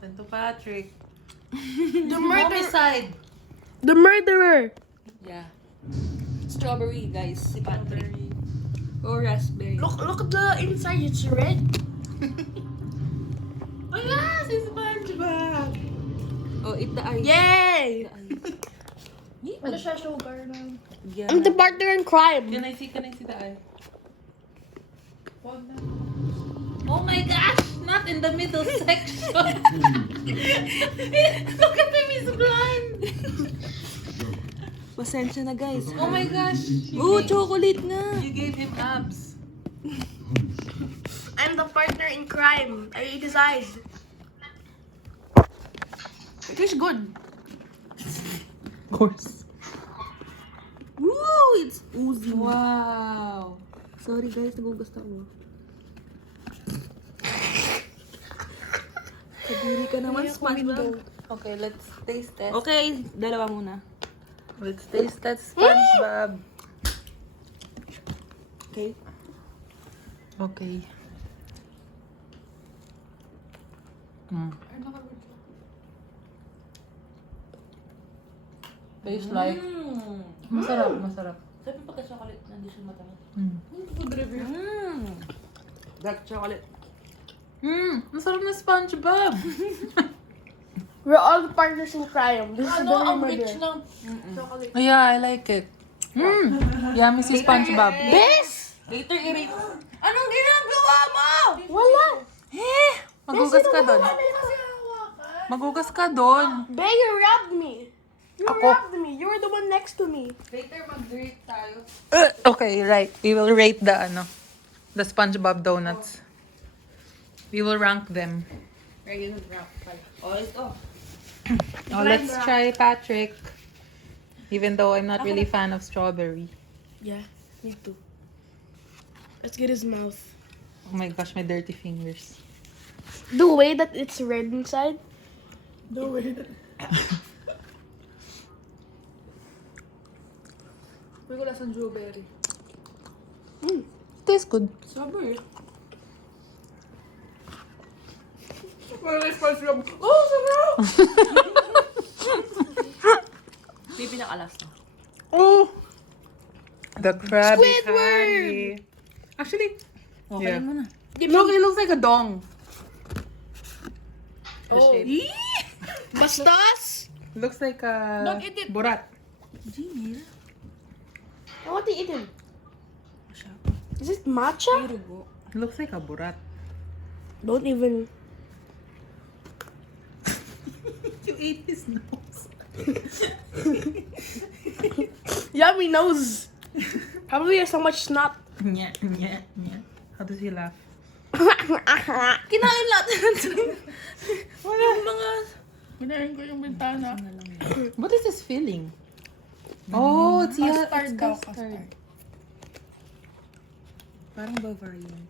natin to Patrick. The Homicide. The murderer. Yeah. Strawberry, guys. Si Patrick. Or raspberry. Look at the inside. It's red. Wala! Si SpongeBob! Oh, eat the ice. Yay! Ano siya, sugar na? Yeah. I'm the partner in crime. Can I see the eye? Wag na. Oh my gosh! Not in the middle section. Look at him, he's blind. Pasensya na, guys. Oh my gosh! Oh, chocolate nga. You gave him abs. I'm the partner in crime. I decide. It is good. Of course. Woo! It's oozy. Wow! Sorry, guys. Nagugusto ko. Kadiri ka naman, SpongeBob. Okay, let's taste it. Okay, dalawa muna. Let's taste that SpongeBob. Okay. Okay. Mm. Tastes like... Masarap. Sabi pagka-chocolate na hindi siya matamis. Food review. Dark chocolate. Masarap na SpongeBob. We're all the partners in crime. This is the Ano, ang murderer. rich ng chocolate. Yeah, I like it. Yummy si SpongeBob. Bes! Later, i-rate. Anong ginagawa mo? Wala. Magugas ka doon. Magugas ka doon. Be, you robbed me. You Ako? robbed me. You were the one next to me. Later mag-rate tayo. Okay, right. We will rate the SpongeBob donuts. We will rank them. Regular wrap pala. Oh, ito. Oh, let's try Patrick. Even though I'm not really fan of strawberry. Yeah, me too. Let's get his mouth. Oh my gosh, my dirty fingers. The way that it's red inside. The way that... Uy, wala sa strawberry. Tastes good. Strawberry. Wala na SpongeBob. Oh, sarap! Ito yung pinakalas na. Oh! The Krabby Squidward! Patty. Actually, Okay yeah. mo na. Look, it looks like a dong. The Oh. shape. Bastos! Looks like a Don't eat it. burat. Gee, I want to eat him. siya. Is it matcha? Rugo. It looks like a burat. Don't even. You ate his nose. Yummy nose. Probably has so much snot. Nya, nya, nya. How does he laugh? Kinain lahat ng Wala. yung mga... Binayin ko yung bintana. What is this filling? Oh, it's Custard daw, custard. custard. Parang Bavarian.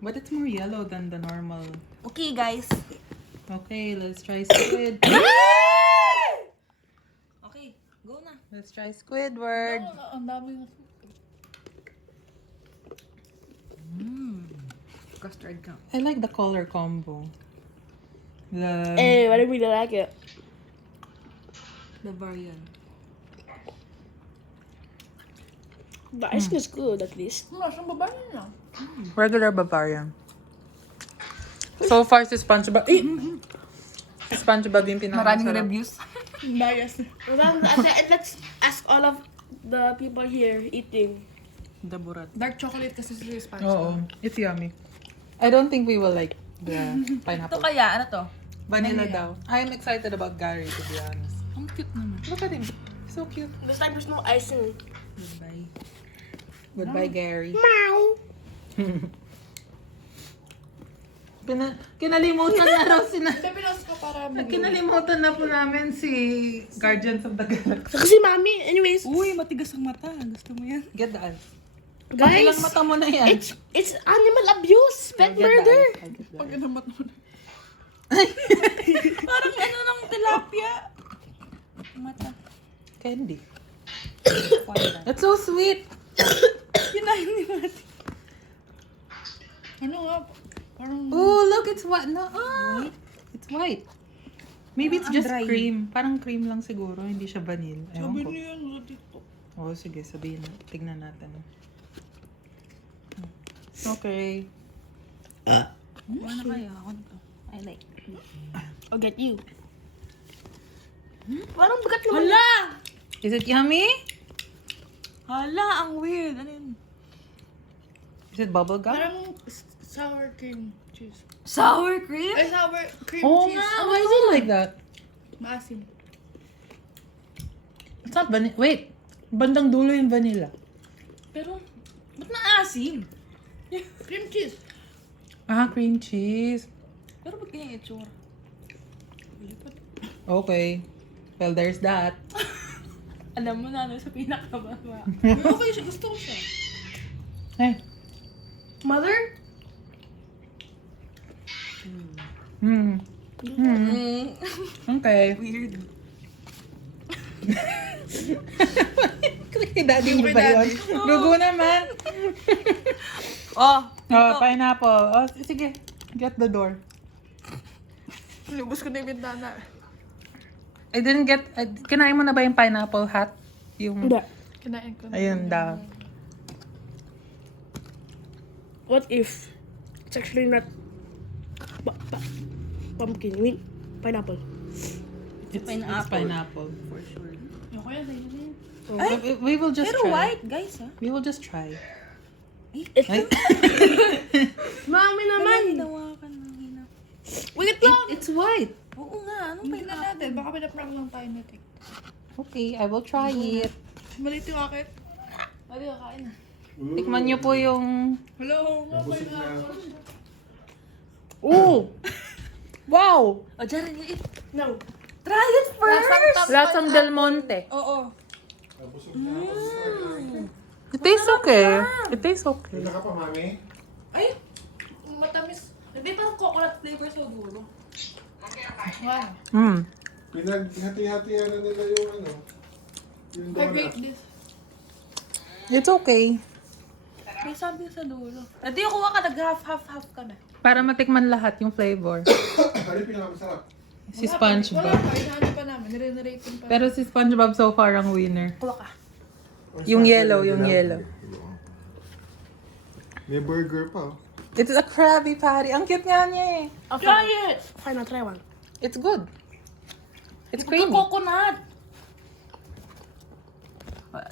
But it's more yellow than the normal. Okay, guys. Okay, let's try squid. Okay, go na. Let's try Squidward. Ang dami. Custard ka. I like the color combo. The Hey, I didn't really like it. The variant. The ice cream is good at least. Masang babae niya. regular Bavarian. So far si SpongeBob. Si SpongeBob yung Maraming pinakamasarap. reviews. Bias. Let's ask all of the people here eating. The burat. Dark chocolate kasi si SpongeBob. Oo, it's yummy. I don't think we will like the Ito pineapple. kaya, ano to? Vanilla daw. I'm excited about Gary, to be honest. Ang cute naman. Look at him. So cute. This time there's no icing. Goodbye. Goodbye, Gary. Meow. Kinalimutan na raw Hindi, pinost ko para Kinalimutan na po namin si Guardians of the Galaxy. So, kasi mami, anyways, Uy, matigas ang mata. Gusto mo yan? Get the eyes. guys, Ilang mata mo na yan? it's animal abuse, pet Get the murder. eyes. I'll get the Pag eyes. inamat mo na. Parang ano ng tilapia. Mata. Candy. That's so sweet. Kinain ni Mati. Ano nga? Parang... Oh, look, it's what? No, ah. It White. Maybe it's just dry. cream. Parang cream lang siguro. Hindi siya vanilla. Ewan Sabi ko. niyo yan, wala dito. Oo, sige. Sabihin na. Tignan natin. Okay. Ano kaya ako to? I like. I'll get you. Parang bigat naman. Hala! Is it yummy? Hala, ang weird. Ano yun? Is it bubble gum? Parang sour cream cheese. Sour cream? Ay, sour cream Oh cheese. nga. Why is it like that? Maasim. It's not vanilla. Wait. Bandang dulo yung vanilla. Pero, ba't maasim? Cream cheese. Ah, cream cheese. Pero ba't ganyan itsura? Okay. Well, there's that. Alam mo na ano sa pinakababa. Okay siya, gusto ko siya. Hey. Mother? Hmm. Okay. Weird. Kay daddy mo ba yun? Dugo naman. Oh, Oh, pineapple. Oh, sige. Get the door. Lubos ko na yung bintana. I didn't get... kinain mo na ba yung pineapple hat? Yung... Hindi. Kinain ko na. Ayun daw. What if it's actually not pumpkin? I mean, pineapple. It's pineapple. pineapple. for sure. Okay, sa'yo na yun. We will just Pero try. white, guys, ha? We will just try. It's Ay. Mami naman! Hinawakan ng hina. Wait lang! It's white. Oo nga, anong Hindi na pineapple? natin. Baka pinaprank lang tayo na tik. Okay, I will try it. Maliit yung akin. Mali, kakain na. Tikman niyo po yung... Hello, okay na ako. Oh! Wow! O, Jaren, you eat. No. Try it first! Lasang Del Monte. Oo. It tastes okay. It tastes okay. Wala ka pa, mami? Ay! Matamis. Hindi parang coconut flavor sa dulo. Wow. Mm. Pinaghati-hatihan na nila yung ano. Yung I donut. rate this. It's okay. May sabi sa dulo. Hindi ako ka nag-half ka na. Para matikman lahat yung flavor. Ano yung pinakamasarap? Si Wala SpongeBob. pa, inaano pa namin. Nire-rate pa. Pero si SpongeBob so far ang winner. Kuha ka. Yung yellow, yung yellow. May burger pa. Oh. It's a Krabby Patty. Ang cute nga niya eh. Try it! Fine, I'll try one. It's good. It's Ito creamy. coconut.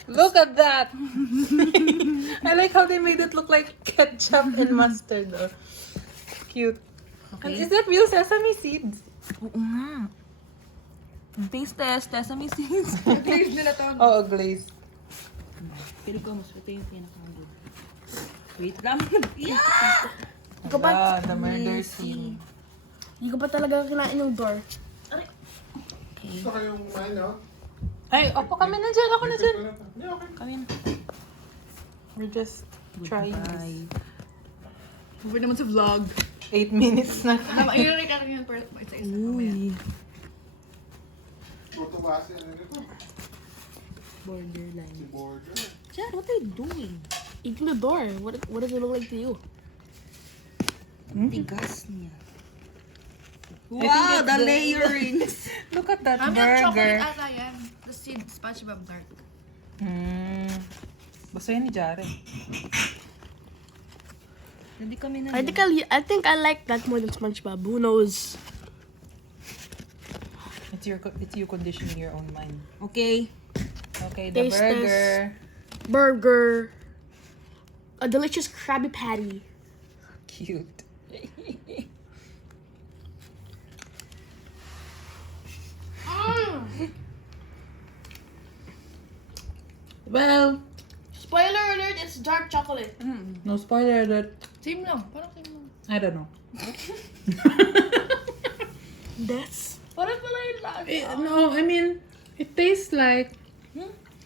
Look at that. I like how they made it look like ketchup and mustard. Oh. Cute. And is that real sesame seeds? Oo nga. Taste test, sesame seeds. Glaze nila to. Oh, glaze. Pili ko, mas ito yung pinaka-good. Wait lang. Yeah! Ah, the murder scene. Hindi ko pa talaga kinain yung door. Gusto kayong kumain, no? Ay, opo kami na dyan. Ako na dyan. Hindi, okay. Kami na. We're just trying this. Huwag naman sa vlog. 8 minutes na. I-rate ka rin yung isa-isa. Uy. Photo base, ano nito? Borderline. Si Border. Chad, what are you doing? Eating the door. What does it look like to you? Tigas niya. think Wow, it's the the- layerings. Look at that Mami, ang chocolate burger. ata yan. The seed SpongeBob dark. Basta yan ni Jaren. Hindi kami na. I think I like that more than SpongeBob. Who knows? It's you conditioning your own mind. Okay. Okay, the Taste burger. Burger. A delicious Krabby Patty. Cute. Well, Spoiler alert, it's dark chocolate. no spoiler alert. Same lang. Parang same lang. I don't know. That's Parang pala yung lasa. No, I mean, it tastes like...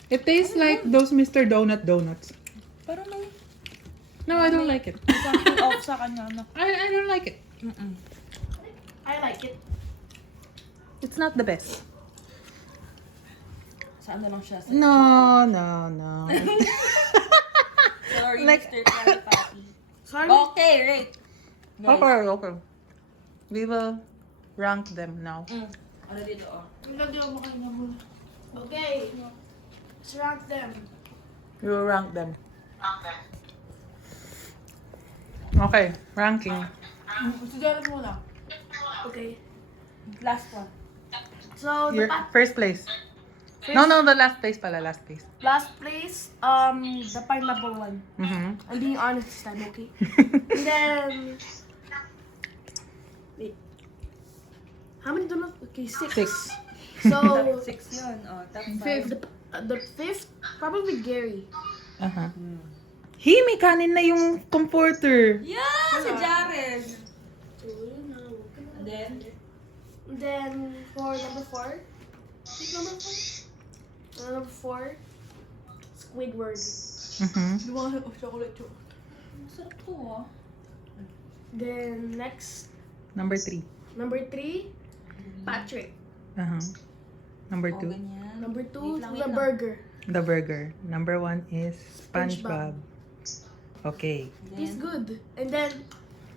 It tastes like those Mr. Donut donuts. Parang may No, I don't like it. something off sa kanya. No? I don't like it. I like it. It's not the best. Sa ano lang siya? Sa No. Sorry, Like- Mr. Krabby Patty. Sorry. Okay, right. Okay. We will rank them now. Ano dito, oh. Hindi ako makain na muna. Okay. Let's rank them. You rank them. Okay, ranking. Si Jared muna. Okay. Last one. So, Your first place. No, the last place pala, last place. last place, the pineapple one. Mm-hmm. I'm being honest this time, okay? And then, wait. How many donuts? Okay, 6. 6. So, 6 yun. Oh, top 5. the fifth, probably Gary. Uh-huh. May kanin na yung comforter. Yeah! Si Jared! And then? And then, for number 4, number 4, Squidward. Mm-hmm. Chocolate chip. Masarap to, oh. Then, next, Number 3. number 3, Patrick. Uh-huh. Number Oh, 2. ganyan. Number 2, Wait lang, the wait lang. burger. The burger. Number 1 is SpongeBob. SpongeBob. Okay. He's good. And then,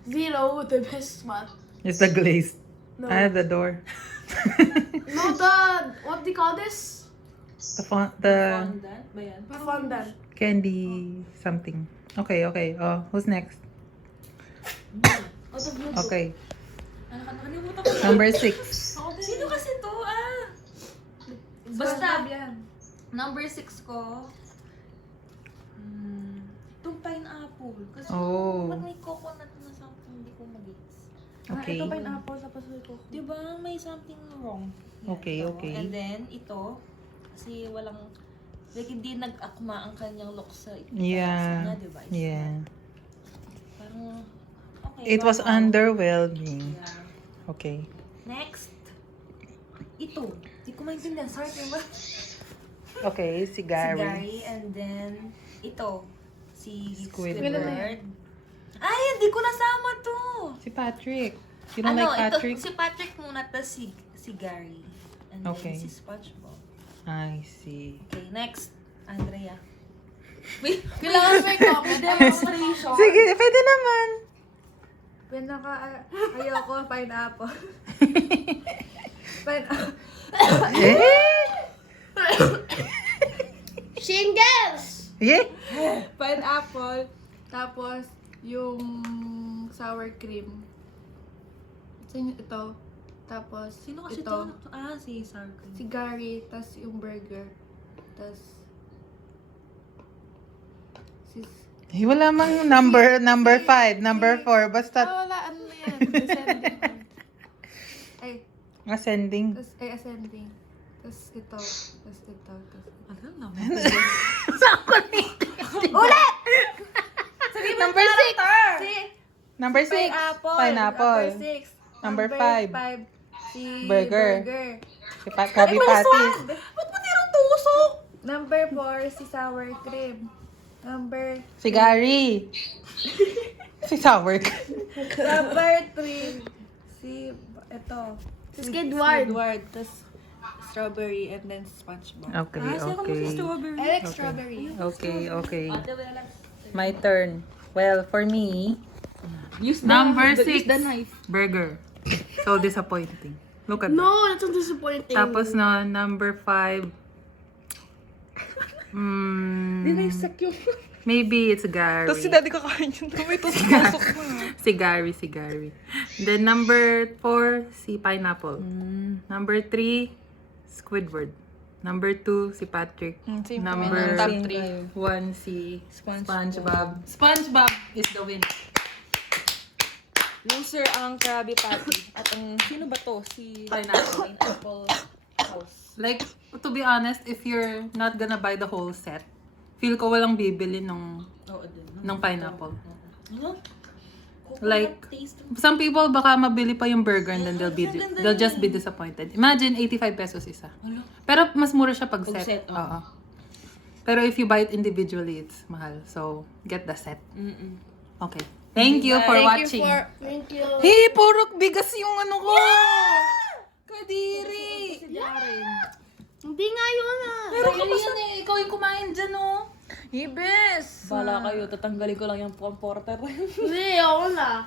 0, the best one. It's the glazed. No. The door. No, what do you call this? the Fondant ba yan? Fondant. candy something. Okay. Oh, who's next? Out of blue. Okay. Ano ka nakalimutan ko? Number 6. Sino kasi to? Basta, number 6 ko, itong pineapple. Kasi Oh. pag may coconut na something, hindi ko mag-gets. Okay. pineapple tapos may coco. Diba? May something wrong. Okay, Ito. okay. And then, ito, kasi walang, like, hindi nag-akma ang kanyang look sa Yeah. niya, diba? It's Yeah. Parang, okay. It was normal. underwhelming. Yeah. Okay. Next, ito. Hindi ko maintindihan. Sorry, diba? Okay, si Si Gary. Gary, and then, ito, si Squidward. Squidward. Ay, hindi ko nasama to. Si Patrick. You don't like Patrick? Ito, si Patrick muna, tapos si Gary. And Okay. then si SpongeBob. I see. Okay, next, Andrea. Wait, Kailangan may comment. demonstration. Sige, pwede naman. Ayoko, pineapple. Pineapple. Shingles! Yeah? Pineapple. Tapos, yung sour cream. Ito. Tapos, Sino kasi ito. to? Ah, si Sarko. Si Gary. Tapos yung burger. Tapos, Wala mang number 5, number 4. Basta wala. Ano na yan? Descending. Ay, ascending. tapos, ascending. Tapos ito. Tapos ito. Tapos Ano naman? Ulit! Number 6. Si Number 6. Pineapple. Number 6. Number 5. Si Burger. burger. Si Krabby Patties. Ba't mo tirang tusok? Number 4, si sour cream. Number Si Gary. Si Sour. Number 3, si ito. Si Squidward. Squidward. Tapos strawberry and then SpongeBob. Okay, Siya ko okay. strawberry. I like strawberry. Okay. Ate, wala lang. My turn. Well, for me, Use number 6. use the knife. Burger. So disappointing. Look at that. No, that's so disappointing. Tapos na, number 5. Maybe it's Gary. Tapos si daddy kakain yun. May tusok na. Si Gary. Then number 4, si Pineapple. Number 3, Squidward. Number 2, si Patrick. Number Top 1, si SpongeBob. SpongeBob is the winner. Loser ang Krabby Patty. At ang, sino ba to? Si Pineapple. Pineapple House. Like, to be honest, if you're not gonna buy the whole set, feel ko walang bibili ng Oo din. pineapple. Ano? Like, Taste. some people baka mabili pa yung burger and then they'll just be disappointed. Imagine 85 pesos isa. Pero mas mura siya pag Pag set. set, oh. Oo. Pero if you buy it individually, it's mahal. So, get the set. Okay. Thank you for watching. Thank you. Hey, puro bigas yung ano ko! Kadiri! Hindi nga yun ah. Pero kapos yan eh. Ikaw yung kumain dyan, oh. Ibes! Bala kayo, tatanggalin ko lang yung porter. Hindi, ako na.